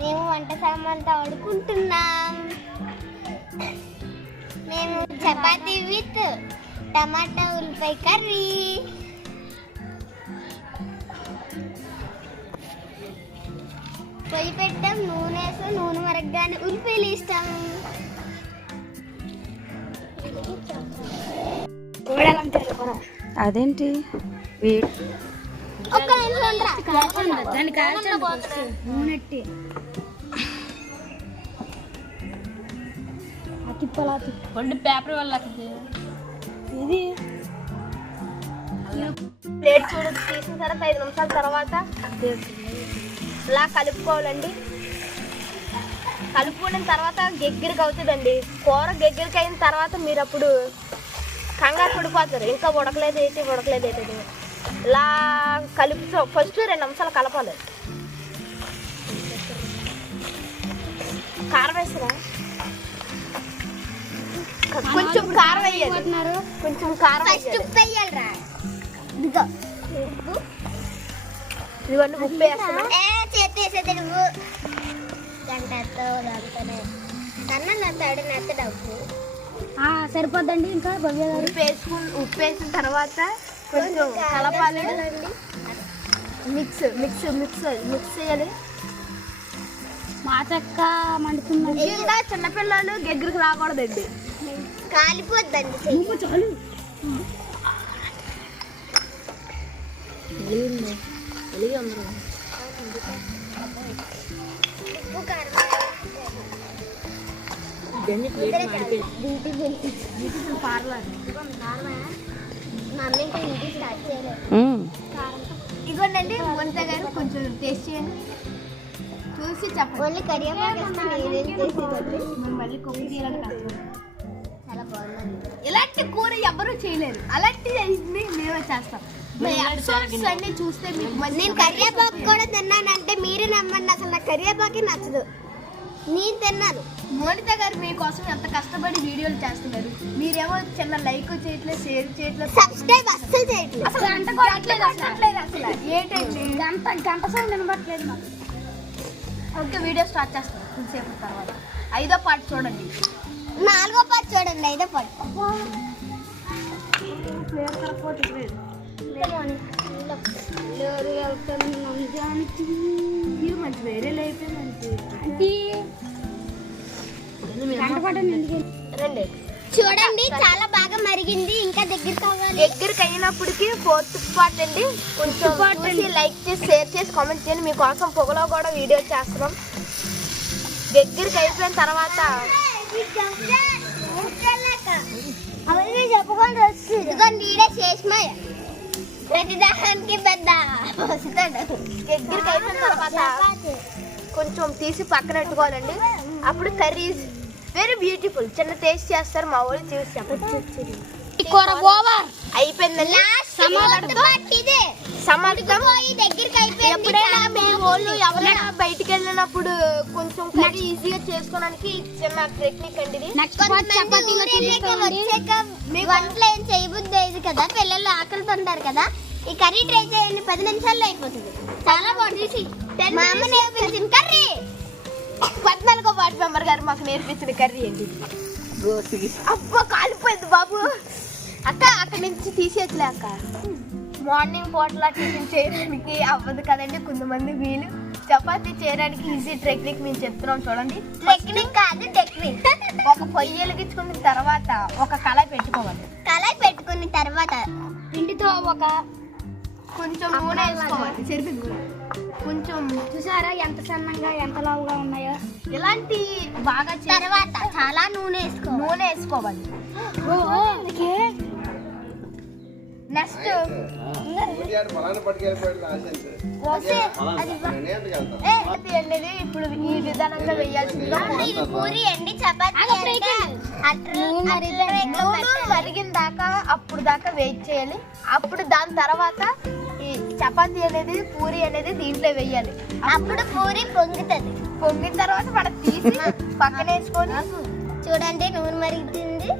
మేము వంట సామాన్తో ఆడుకుంటున్నాం. మేము చపాతీ విత్ టమాటా ఉల్లిపాయ కర్రీ. పొయ్యి పెట్టాం, నూనె వేసాం, నూనె మరగగానే ఉల్లిపాయలు ఇస్తాం. అదేంటి ఒక్క నిమిషం పేపర్ వల్ల ఇది ప్లేట్ చూడు తీసిన తర్వాత 5 నిమిషాల తర్వాత ఇలా కలుపుకోవాలండి. కలుపుకున్న తర్వాత గెగ్గిరికి అవుతుందండి. కూర గెగ్గిరికి అయిన తర్వాత మీరు అప్పుడు కంగారు పడిపోతారు, ఇంకా ఉడకలేదు ఏంటి. ఇలా కలిపి ఫస్ట్ 2 నిమిషాలు కలపాలి. కారం వేస్తారా? కొంచెం కారం వేయాలి. కొంచెం కారం వేయాలిరా. ఇదిగోండి ఉప్పు వేస్తాను. సరిపోద్దండి. ఇంకా ఉప్పు వేసిన తర్వాత కొంచెం కలపాలి. మిక్స్ చేయాలి. మా చెక్క మండుతుంది. ఇంకా చిన్నపిల్లలు దగ్గరికి రాకూడదండి, కాలిపోద్దండి. చాలు ఇదిగోండి వంట గారు కొంచెం టేస్ట్ చేయండి, చూసి చెప్పండి. కరివేపాకు మళ్ళీ కొబ్బరి తీయాలని చాలా బాగుందండి. ఇలాంటి కూర ఎవరు చేయలేరు, అలాంటిది మేమే చేస్తాం. అన్ని చూస్తే నేను కరివేపాకు కూడా తిన్నానంటే మీరే నమ్మండి. అసలు నాకు కరివేపాకే నచ్చదు, నేను తిన్నాను. మోనిత గారు మీకోసం ఎంత కష్టపడి వీడియోలు చేస్తున్నారు, మీరేమో చిన్న లైక్ చేయట్లేదు, షేర్ చేయట్లేదు, సబ్స్క్రైబ్ అస్సలు చేయట్లేదు. అసలు అసలు ఏంటండి గంట సౌండ్ వినబట్లేదు మాకు. ఓకే, వీడియో స్టార్ట్ చేస్తాను కొంచెంసేపు తర్వాత. 5వ పార్ట్ చూడండి, 4వ పార్ట్ చూడండి, 5వ పార్ట్. మంచి వేరే రండి చూడండి, చాలా బాగా మరిగింది. ఇంకా దగ్గరికి అయినప్పటికీ 4th పార్ట్ అండి. కొంచెం లైక్ చేసి, షేర్ చేసి, కామెంట్ చేయండి. మీకోసం పొగలో కూడా వీడియో చేస్తున్నాం. దగ్గరికి అయిపోయిన తర్వాత ప్రతిదానికి పెద్ద దగ్గరికి అయిపోయిన తర్వాత కొంచెం తీసి పక్కన పెట్టుకోవాలండి. అప్పుడు కర్రీ వెరీ బ్యూటిఫుల్. చిన్న టేస్ట్ చేస్తారు మా వాళ్ళు, చూసి అయిపోయిందండి. ఎప్పుడైనా మీ వాళ్ళు ఎవరైనా బయటికి వెళ్ళినప్పుడు కొంచెం కర్రీ ఈజీగా చేసుకోవడానికి చిన్న టెక్నిక్ అండి ఇది. వంటలు ఏం చేయబుద్ది అయ్యేది కదా, పిల్లలు ఆకలితో ఉంటారు కదా, ఈ కర్రీ ట్రై చేయండి, 10 నిమిషాల్లో అయిపోతుంది. చాలా బాగుంది. మా అమ్మ నేర్పించిన కర్రీ, 14వ వార్డు మెంబర్ గారు మాకు నేర్పించిన కర్రీ ఏంటి. అబ్బా కాలిపోయింది బాబు. అక్క అక్కడి నుంచి తీసేయట్లే అక్క. మార్నింగ్ పూటలా టిఫిన్ చేయడానికి అవ్వదు కదండి, కొంతమంది వీలు చపాతీ చేయడానికి ఈజీ టెక్నిక్ మేము చెప్తున్నాం చూడండి. టెక్నిక్ కాదు టెక్నిక్. ఒక పొయ్యి వెలిగించుకున్న తర్వాత ఒక కళాయి పెట్టుకోవాలి. కళాయి పెట్టుకున్న తర్వాత పిండితో ఒక కొంచెం నూనె వేసుకోవాలి. సరిపోయింది. కొంచెం చూసారా ఎంత సన్నంగా ఎంత లావుగా ఉన్నాయో. ఇలాంటి బాగా తర్వాత చాలా నూనె వేసుకోవాలి. నెక్స్ట్ ఇప్పుడు ఈ విధానంగా వేయాల్సిందిగా పూరి అండి. చపాతీ మరిగిన దాకా అప్పుడు దాకా వెయిట్ చేయాలి. అప్పుడు దాని తర్వాత ఈ చపాతీ అనేది పూరి అనేది దీంట్లో వేయాలి. అప్పుడు పూరి పొంగుతుంది. పొంగిన తర్వాత మనం తీసి పక్కన వేసుకొని చూడండి నూనె మరుగుతుంది.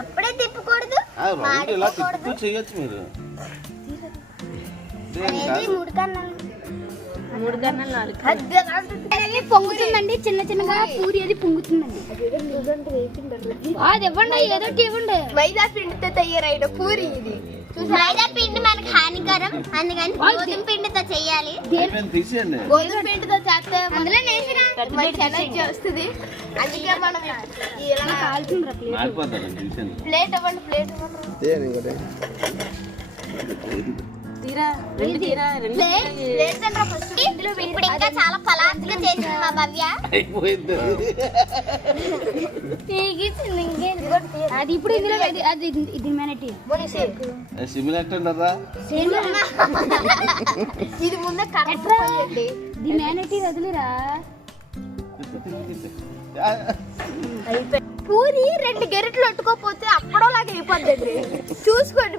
అప్పుడే తిప్పకూడదు, అనేది 3 కన్నా 4 పొంగుతుందండి చిన్న చిన్నగా పూరి అది పొంగుతుందండి. అది ఇవ్వండి, ఏదో ఒకటి ఇవ్వండి. మైదా పిండితో తయారైన పూరి ఇది. మైదా పిండి మనకు హానికరం, అందుకని గోధుమ పిండితో చేయాలి. గోధుమ పిండితో చేస్తే అందులో ఎనర్జీ వస్తుంది. అందుకే మనం ప్లేట్ ఇవ్వండి, ప్లేట్ ఇప్పుడు ఇంకా చాలా పలాంటిగా చేసింది మా భవ్య. అది ఇప్పుడు ఇందులో అది ఇది మేనటి ఇది ముందే కరెక్ట్ ఇది మేనటి వదిలిరా. పూరి 2 గెరిట్లు అట్టుకోపోతే అప్పడంలాగా అయిపోద్దండి. చూసుకోండి,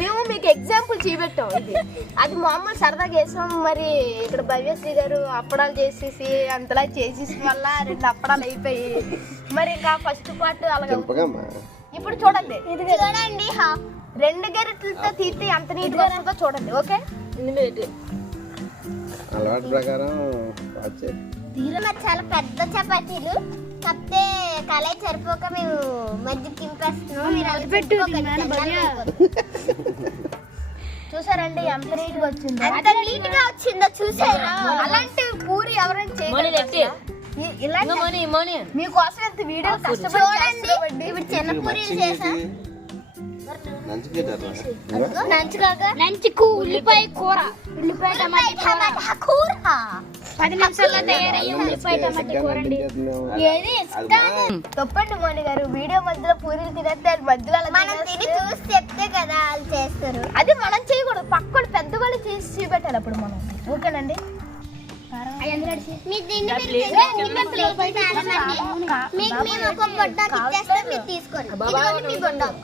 మేము మీకు ఎగ్జాంపుల్ చూపెట్టాం. ఇది అది మామూలు సరదాగా వేసాం. మరి ఇక్కడ భవ్యశ్రీ గారు అప్పడాలు చేసేసి అంతలా చేసేసి వల్ల 2 అప్పడాలు అయిపోయి మరి ఇంకా ఫస్ట్ పార్ట్ అలాగే. ఇప్పుడు చూడండి, చూడండి 2 గెరిట్లతో తీస్తే ఎంత నీట్గా వస్తుందో చూడండి. ఓకే, అలవాటు ప్రకారం మరి చాలా పెద్ద చపాతీలు కాకపోతే కళాయి సరిపోక మేము మధ్య తింపేస్తున్నాం. చూసారండి ఎంత నీట్ గా వచ్చిందో, ఎంత నీట్ గా వచ్చిందో చూసారా? అలాంటి పూరి ఎవరైనా చేయగలరు? మీకోసం ఎంత వీడియో కష్టపడి. ఇప్పుడు చిన్న పూరీలు చేసాం. లంచ్కు ఉల్లిపాయ కూర, ఉల్లిపాయ టమాటా కూర 10 నిమిషాల్లో తయారయ్యే ఉల్లిపాయ టమాటా కూర అండి. ఏది తప్పండి మోని గారు, వీడియో మధ్యలో పూరీలు తినేస్తే మధ్యలో మనం తిని చూసి చెప్తే కదా వాళ్ళు చేస్తారు. అది మనం చేయకూడదు, పక్కన పెద్దవాళ్ళు చేసి చూపెట్టాలి అప్పుడు మనం. ఓకేనండి, మీకు మేము ఒక బొడ్డాకి ఇచ్చేస్తాం, మీరు తీసుకోండి. మీ బొడ్డాకు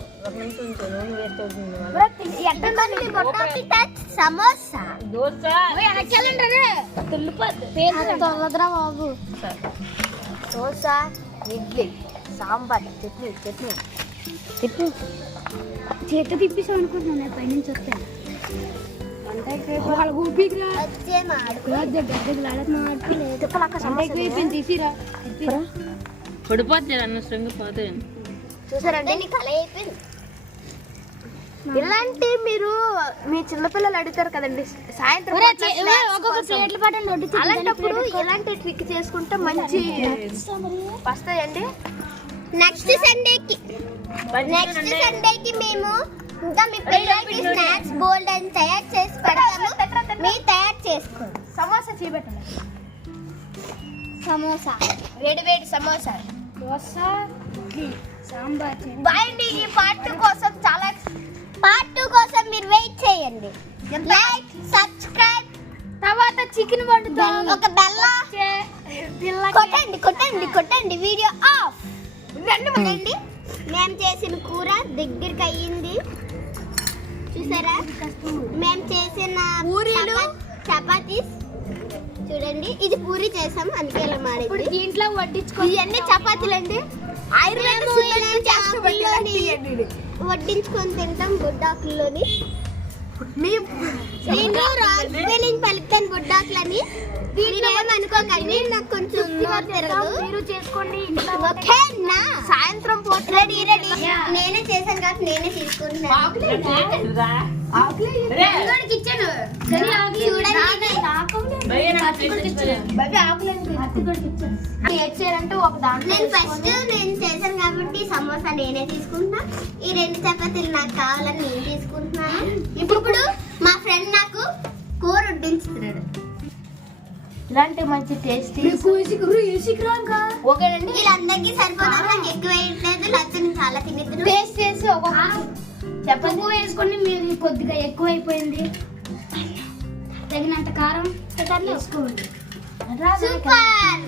సమోసా బాబు. దోశ, ఇడ్లీ, సాంబార్, చట్నీ. చేత తిప్పిసాం అనుకుంటున్నాను పైనుంచి వస్తాను. తీసిరా పడిపోతుంది అనవసరంగా పోతాయి. చూసారండి, ఇలాంటి మీరు మీ చిన్నపిల్లలు అడుగుతారు కదండి సాయంత్రం, అలాంటప్పుడు ఇలాంటి ట్రిక్ చేసుకుంటే మంచి వస్తాయండి. నెక్స్ట్ సండేకి మేము ఇంకా మీ పిల్లలకి స్నాక్స్ బోల్డ్ అని తయారు చేసి పెడతాము. మీరు తయారు చేసుకోండి. సమోసా చూపెట్టండి. సమోసా, వేడి సమోసా, దోశ, ఇడ్లీ, సాంబార్. బాయండి. ఈ పార్ట్ 2 కోసం మీరు వెయిట్ చేయండి. లైక్, సబ్స్క్రైబ్, తర్వాత చికెన్ వండుతాం. ఒక బెల్ల కొట్టండి. Video of. రండి, మేము చేసిన కూర దగ్గరికి అయ్యింది. చూసారా, మేము చేసిన పూరీలు, చపాతీస్ చూడండి. ఇది పూరి చేసాం, అందుకే ఇలా మారింది. దీంట్లో వడ్డించుకో. ఇవన్నీ చపాతీలు అండి. వడ్డించుకొని తింటాం బుడ్డాకుల్లోని. నేను రాంగ్ స్పెల్లింగ్ పలుకుతాను బుడ్డాకులని, అనుకోకండి. నాకు కొంచెం మీరు చేసుకోండి. ఓకేనా? సాయంత్రం పూట రెడీ. నేనే చేశాను కాబట్టి నేనే తీసుకుంటున్నాను. నేను చేశాను కాబట్టి సమోసా నేనే తీసుకుంటున్నా. ఈ 2 చపాతీలు నాకు కావాలని నేను తీసుకుంటున్నాను. ఇప్పుడు మా ఫ్రెండ్ నాకు కూర వడ్డించుతున్నాడు. ఇలాంటి మంచి టేస్టీ ఓకేనండి. వీళ్ళందరికీ సరిపోతారు, నాకు ఎక్కువ వేయట్లేదు. లచ్చని చాలా తినేది. టేస్ట్ చేసి చెప్పకు వేసుకోండి. మీరు కొద్దిగా ఎక్కువ అయిపోయింది, తగినంత కారం వేసుకోండి. సూపర్.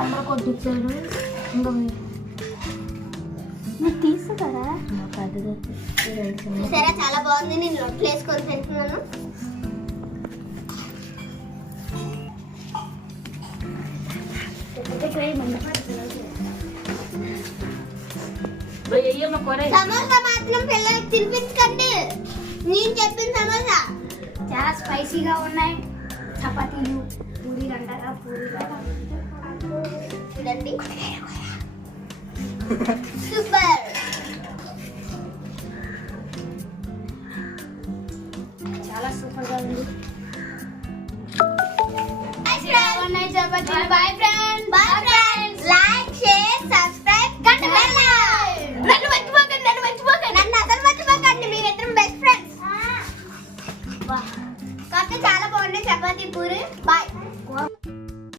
అందరూ కొట్టించారు. ఇంకా మీరు తీసుకురా. సరే, చాలా బాగుంది. నేను రొట్టెలు వేసుకొని తింటున్నాను. సమోసా మాత్రం పిల్లలు నేను చెప్పిన సమోసా చాలా స్పైసీగా ఉన్నాయి. చపాతీలు పూరీలు అంటారా, పూరీలు చూడండి. సూపర్. చాలా సూపర్ గా ఉంది. Boyfriend. Boyfriend. Bye